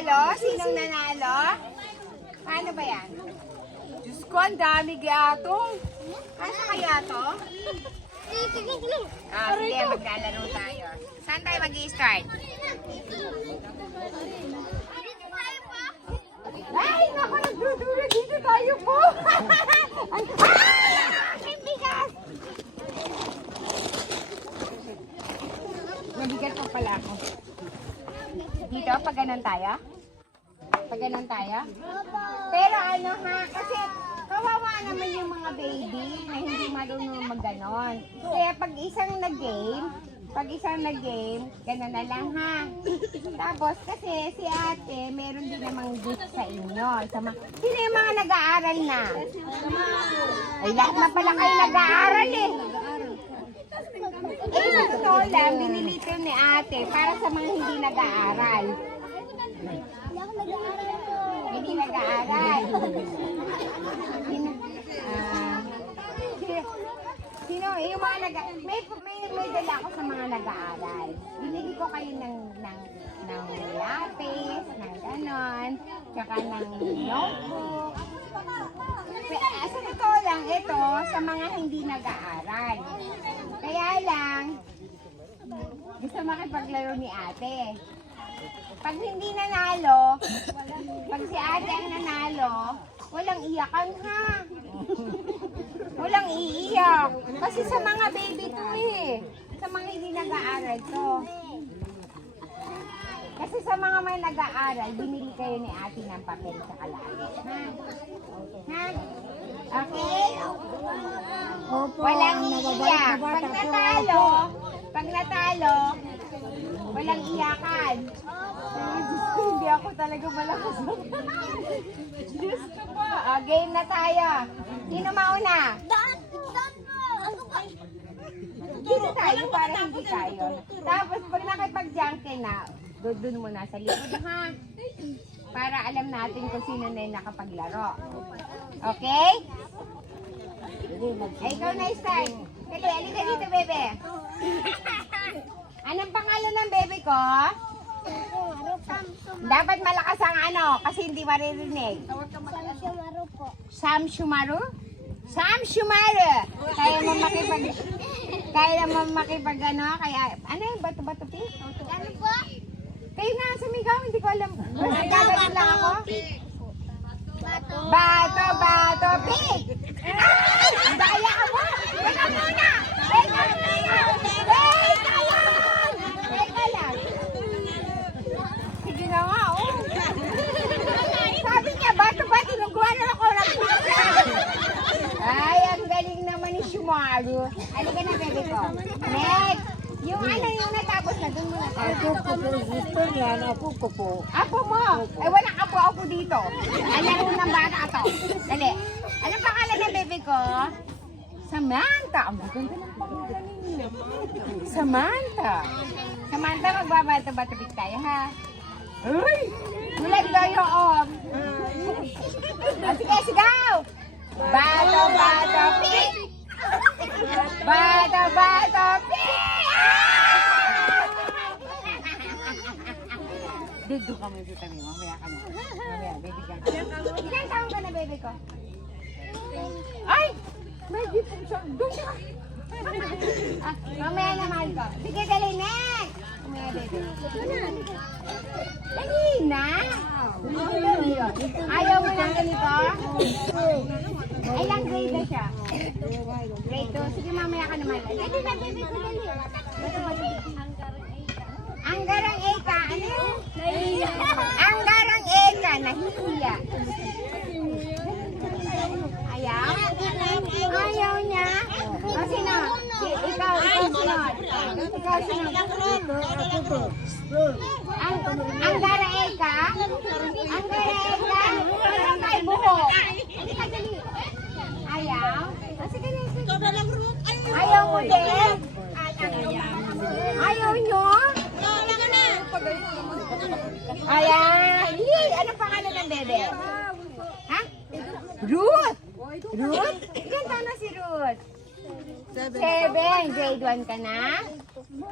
nanalo, sinong nanalo? Paano ba yan? Diyos ko, ang dami gatong. Ano kaya to? Ah, sige, maglalaro tayo. Saan tayo mag-i-start? Ay, naku, nagdudura dito tayo po. Ay, ah! May bigas! Mabigat pa pala ako. Dito, pag ganun tayo? Pag ganun tayo? Pero ano ha, kasi kawawa naman yung mga baby na hindi marunong magganon. Kaya pag isang nag-game, pag isang nag-game, ganun na lang ha. Tapos kasi si ate, meron din namang gift sa inyo. Sa mga, sino yung mga nag-aaral na? Ay, lahat na pala kayo nag-aaral eh. Eh, sa totoo lang, binili ito ni ate para sa mga hindi nag-aaral. Hindi nag-aaral. Ah, sino, sino, yung mga nag may, may, may dala ako sa mga nag-aaral. Binili ko kayo ng, ng, ng lapis, ng ganon, tsaka ng notebook. Ah, sa totoo lang, ito, sa mga hindi nag-aaral. Kaya lang, gusto makipaglaro ni ate. Pag hindi nanalo, pag si ate ang nanalo, walang iyakan ha. Walang iiyak. Kasi sa mga baby to eh. Sa mga hindi nag-aaral to. Kasi sa mga may nag-aaral, binili kayo ni ate ng papel sa kalahit. Ha? Ha? Okay? Opo, Walang ang iiyak. na Pag natalo, pag natalo, walang iyakan. Ay, Diyos ko, hindi ako talaga malakas. Diyos ko po. Ah, game na tayo. Sino mauna? Dito tayo para hindi tayo. Tapos pag nakipag-junkin na, doon doon muna sa likod ha. Para alam natin kung sino na yung nakapaglaro. Okay? Ay, ikaw na start. Dali, alika dito, bebe. Anong pangalan ng bebe ko? Dapat malakas ang ano, kasi hindi maririnig. Sam Shumaru? Sam Shumaru! Kaya mo makipag... Kaya mo makipag ano, kaya... Ano yung bato-bato pi? Ano po? Kayo nga sumigaw, hindi ko alam. Basta gagawin lang ako. Bato, bato, pig! Ah! Daya ka mo! Teka muna! Teka muna! Teka lang! Teka lang! Sige na nga, oh! Sabi niya, bato ba? Tinuguan na ako ng pizza! Ay, ang galing naman ni Shumaru. Halika na, bebe ko. Next! Yung ano yung natapos na, dun muna tayo. Ako po po gusto niyan, ako ko po. Mo! Eh, walang apo ako dito. Alam mo ng bata to. Dali. Anong pangalan ng bebe ko? Samantha. Ang ganda ng pangalan ninyo. Samantha. Samantha, magbabato-batobit tayo, ha? Uy! Bulag yung om. Ah, sige, sigaw! Bato, bato, pig! Bato, bato, pig! Dito ka mo dito kami. Mamaya ka na. Mamaya, baby ka. Ilan taon ka na, baby ko? Ay! May gift siya. Doon siya. ah, mamaya na, mahal ko. Sige, dali, next! Mamaya, baby. Dali na! Ayaw mo lang ganito? Ay, lang grade na siya. Grade 2. Sige, mamaya ka naman. Dali na, baby ko, dali. Ang garang eka, ano yun? Ang garang eka, nahihiya. Ayaw? Ayaw niya? O sino? Si- Ikaw, ikaw sunod. Ikaw sunod. Ang, ang garang eka? Ang garang eka? Parang may buho. Ayaw? O sige sige. Ayaw mo din? Ayaw nyo? Ayan. Yay! Anong pangalan ng bebe? Ha? Ruth! Ruth? Ilan taon na si Ruth? Seven. Grade 1 ka na?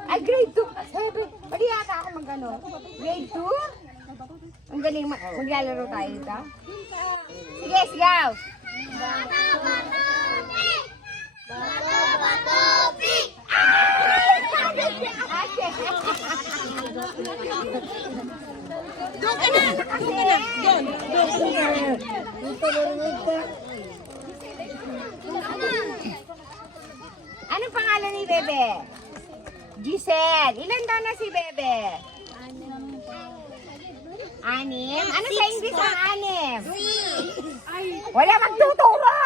Ay, grade 2. Seven. Pwede yata ako magano. Grade 2? Ang galing. ma- Maglalaro tayo dito. Sige, sige. Bato-bato sigaw. Doon ka na! Doon ka na! Doon! Ito narinig ka. Anong pangalan ni Bebe? Giselle. Ilan taon na si Bebe? Anim? Ano sa English ang anim? Wala magtuturo!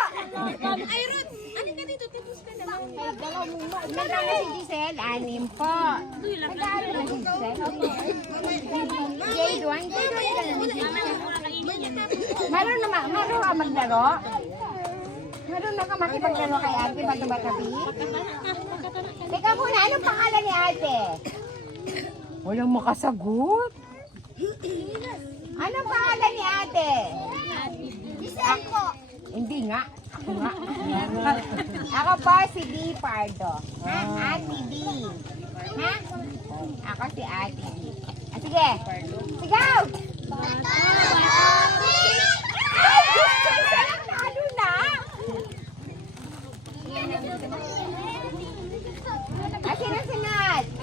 Ay, Ruth! Ano ka dito? Tapos ka na lang. Ilan taon na si Giselle? Anim po. Nag-aaral na si Giselle? Grade 1? Grade 1 ka na ni Giselle? Meron na ma- meron ka maglaro? Meron na ka makipaglaro kay ate bago batabi? Teka muna, anong pangalan ni ate? Walang makasagot. Anong pangalan ni ate? Giselle po. Hindi nga. Ako nga. Ako po si B. Pardo. Ha? Ate B. Ha? Ako si Ate B. Sige. Sigaw! Ay, gusto ko?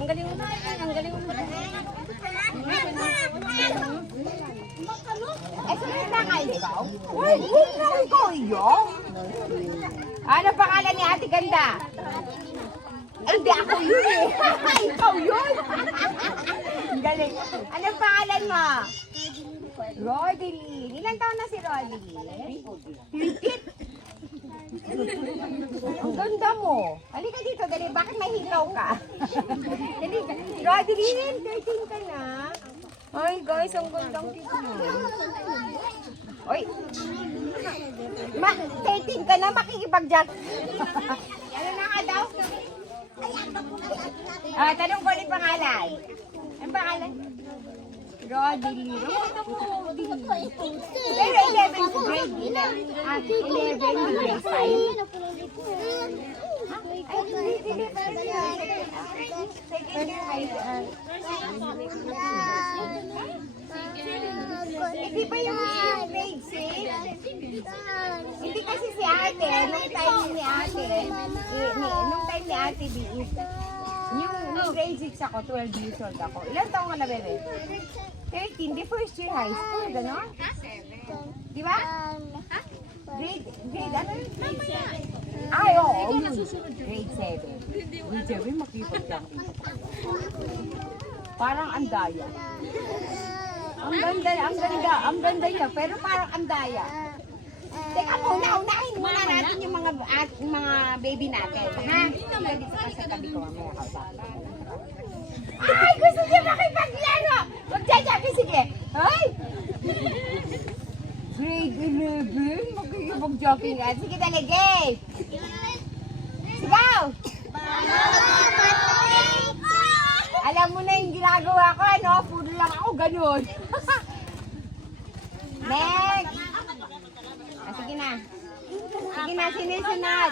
Ang galing mo Ang galing mo Eh, sunod na kayo, ikaw? Uy, huwag na ikaw iyo. Ano pangalan ni Ate Ganda? Hindi ako yun eh. ikaw yun. Ang galing. Anong pangalan mo? Rodeline. Ilan taon na si Rodeline? Higit. Ang ganda mo. Halika dito, dali. Bakit may ka? dali ka. Rodeline, 13 ka na. Ay, guys, ang gandang cute mo. Oy. Ma, 13 ka na, makikipag-jack. ano na nga daw? Ah, tanong ko ulit pangalan. Ang pangalan? Rodeline. Pero 11 grade. 11, ah, 11 grade 5. Ay, hindi, ba yung grade 6? Hindi kasi si ate, nung time ni ate, ni- nung time ni ate B, is, yung, yung grade 6 ako, 12 years old ako. Ilan taong ka na, bebe? 13, di first year high school, gano'n? Di ba? Grade, grade, ano yun? Ay, oo, yun. Grade 7. Grade 7, makipag lang. Parang andaya. Ang ganda, ang ganda, ang ganda niya, pero parang andaya. Teka muna, unahin muna natin yung mga at, yung mga baby natin, ha? Sige, dito ka sa tabi ko, mamaya kausapin. Ay, gusto niya makipaglaro! Magjajabi, sige. Ay! Grade 11, makikipag-jogging yan. Sige, dali, game! Sigaw! Alam mo na yung ginagawa ko, ano? Puro lang ako, ganun. Next! Ah, sige na. Sige na, sinisunod.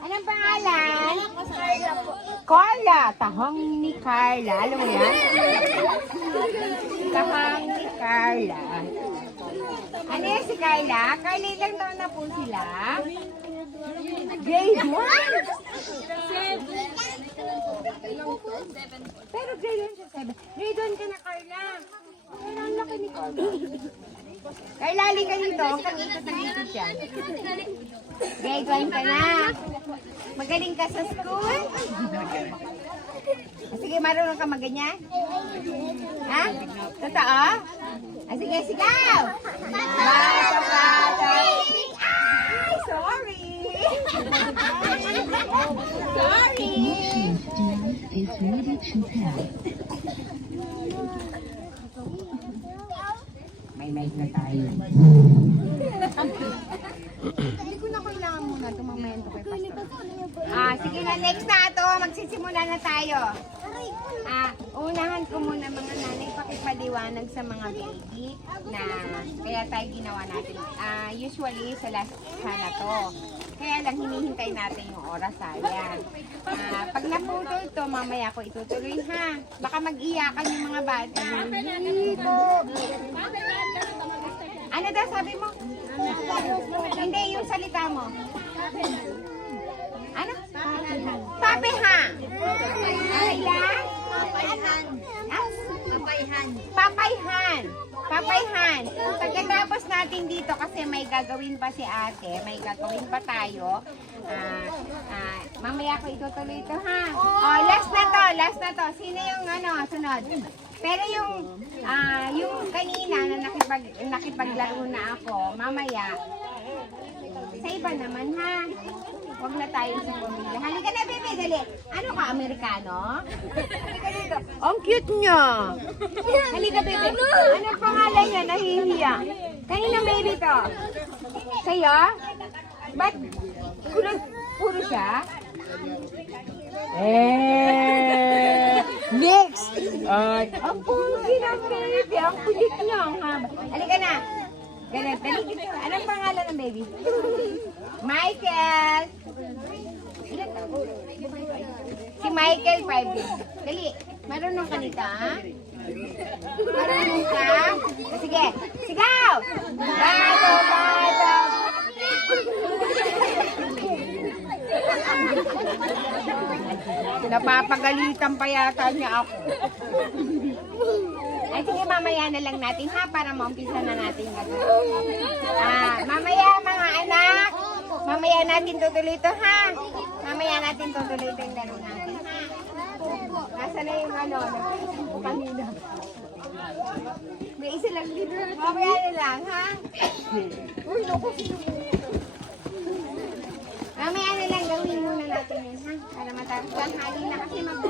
Anong pangalan? Carla. Tahang ni Carla. Alam mo yan? Tahang ni Carla. Ano yan si Carla? Carla, ilang taon na po sila? Grade 1? Pero grade 1 siya 7. Grade 1 ka na, Carla. Pero ang laki ni Carla. Carla, halika dito. Ang kang-ikot ng ikot yan. Grade 1 ka na. Magaling ka sa school? Sige, marunong ka maganyan? Ha? Totoo? Ah, sige, sigaw! Bata, bata. Ay, sorry! sorry! is ready to pass. May mic na tayo. Hindi ko na kailangan muna ito kay Pastor. Ah, sige na, next na ito. magsisimula na tayo. Ah, unahan ko muna mga nanay pakipaliwanag sa mga baby na kaya tayo ginawa natin. Ah, usually sa last sana to. Kaya lang hinihintay natin yung oras sayang. Ah, pag naputol to, mamaya ko itutuloy ha. Baka mag-iyakan yung mga bata. Ano daw sabi mo? Hindi, yung salita mo. Ano? Papeha. Papayhan. Ah, Papayhan. Papayhan. Papayhan. Pagkatapos natin dito kasi may gagawin pa si ate, may gagawin pa tayo. Ah, ah, mamaya ko itutuloy ito ha. Oh, last na to, last na to. Sino yung ano, sunod? Pero yung ah, yung kanina na nakipag nakipaglaro na ako, mamaya sa iba naman ha. Huwag na tayo sa pamilya. Halika na, bebe, dali. Ano ka, Amerikano? Halika dito. Ang cute niya. Halika, bebe. Ano pangalan niya? Nahihiya. Kaninang baby to? Sa'yo? Ba't puro, puro siya? Eh, next! At, ang pugi ng baby. Ang kulit niya. Ang haba. Halika na. Ganun, dali dito. Anong pangalan ng baby? Michael! Si Michael, 5 years. Dali, marunong ka nito, ha? Marunong ka? Sige, sigaw! Bato, bato! Napapagalitan pa yata niya ako. Ay, sige, mamaya na lang natin ha, para maumpisa na natin. Ah, mamaya mga anak, mamaya natin tutuloy ito ha. Mamaya natin tutuloy ito yung laro natin ha. Nasa na yung ano, nagpapalito kanina. May isa lang dito. Mamaya na lang ha. Uy, loko. Mamaya na lang gawin muna natin. Para matagpuan hali na kasi mag